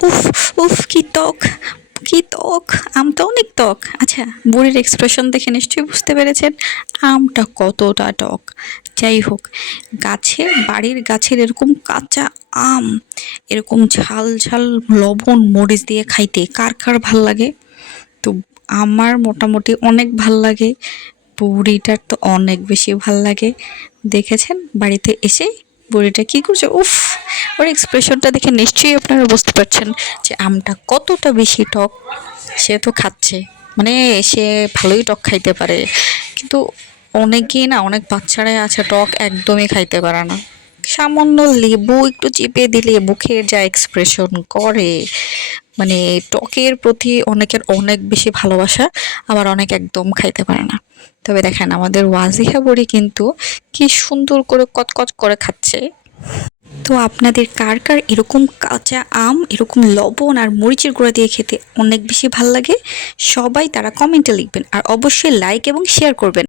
উফ উফ কি টক, কি টক! আমটা অনেক টক। আচ্ছা, বুড়ির এক্সপ্রেশন দেখে নিশ্চয়ই বুঝতে পেরেছেন আমটা কতটা টক। যাই হোক, বাড়ির গাছের এরকম কাঁচা আম, এরকম ঝাল ঝাল লবণ মরিচ দিয়ে খাইতে কার কার ভাল লাগে? তো আমার মোটামুটি অনেক ভাল লাগে, বুড়িটার তো অনেক বেশি ভাল লাগে। দেখেছেন বাড়িতে এসে বুড়িটা কি করছে? উফ, ওর এক্সপ্রেশনটা দেখে নিশ্চয়ই আপনারা বুঝতে পারছেন যে আমটা কতটা বেশি টক। সে তো খাচ্ছে, মানে সে ভালোই টক খাইতে পারে, কিন্তু অনেকেই না, অনেক বাচ্চারাই আছে টক একদমই খাইতে পারে না। সামান্য লেবু একটু চিপে দিলে মুখের যা এক্সপ্রেশন করে, মানে টকের প্রতি অনেকের অনেক বেশি ভালোবাসা, আবার অনেক একদম খাইতে পারে না। তবে দেখেন আমাদের ওয়াজিহা বুড়ি কিন্তু কি সুন্দর করে কচকচ করে খাচ্ছে। তো আপনাদের কার কার এরকম কাঁচা আম এরকম লবণ আর মরিচের গুঁড়া দিয়ে খেতে অনেক বেশি ভাল লাগে? সবাই তারা কমেন্টে লিখবেন, আর অবশ্যই লাইক এবং শেয়ার করবেন।